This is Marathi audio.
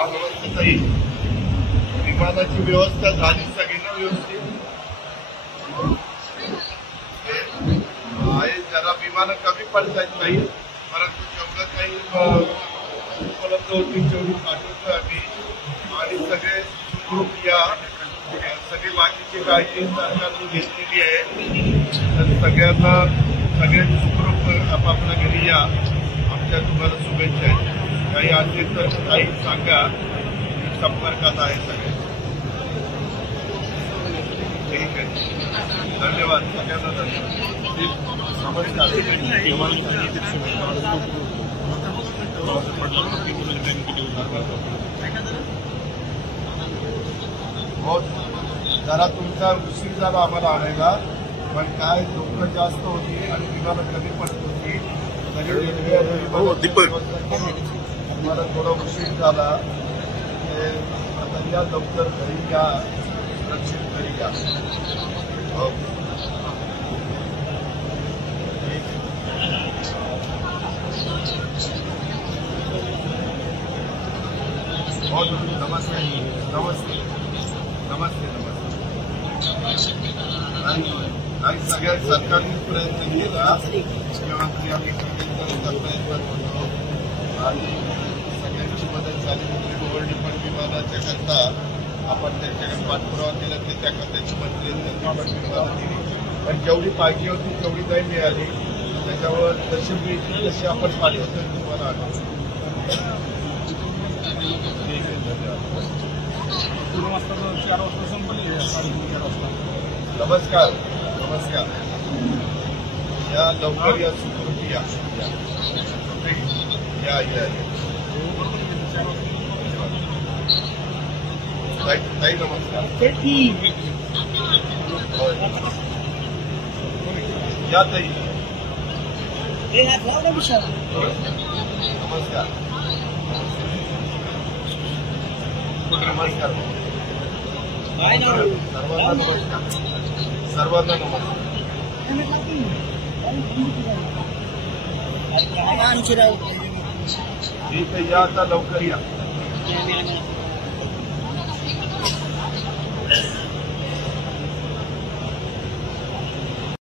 ताई विमानाची व्यवस्था झाली सगळी ना व्यवस्थित आहे. जरा विमानं कमी पडतायत नाही, परंतु जेवढं काही उपलब्ध होती तेवढी पाठवतो आम्ही आणि सगळे सुखरूप या सगळी बाकीची काळजी सरकारने घेतलेली आहे. तर सगळ्यांना सगळे सुखरूप आपापल्या घरी या. आमच्या तुम्हाला शुभेच्छा आहेत. काही असेल तर काही सांगा, संपर्कात आहे सगळे. ठीक आहे, धन्यवाद सगळ्यांना. हो, जरा तुमचा उशीर झाला आम्हाला आणायला, पण काय लोक जास्त होती आणि विमानं कमी पडत होती तरी मला थोडा उशीर झाला. आता या लवकर घरी या, सुरक्षित घरी या. हो, नमस्ते नमस्ते नमस्ते नमस्ते. आणि सगळ्या सरकारने प्रयत्न केला, मुख्यमंत्री आम्ही करण्याचा प्रयत्न करतो आणि सगळ्यांची मदत झाली. गोवर्णी पण विमानाच्या करता आपण त्याच्याकडे पाठपुरावा केला, की त्या त्याची मंत्री विमानं दिली, पण जेवढी पाहिजे होती तेवढी नाही मिळाली. त्याच्यावर जशी मिळतील तशी आपण पाठवतो तुम्हाला आठवतो. नमस्कार नमस्कार. या लवकर या, सुखरूप या. ताई नमस्कार. या ताई नमस्कार. नमस्कार सर्वांना नमस्कार. ठीक आहे, या आता लवकर या.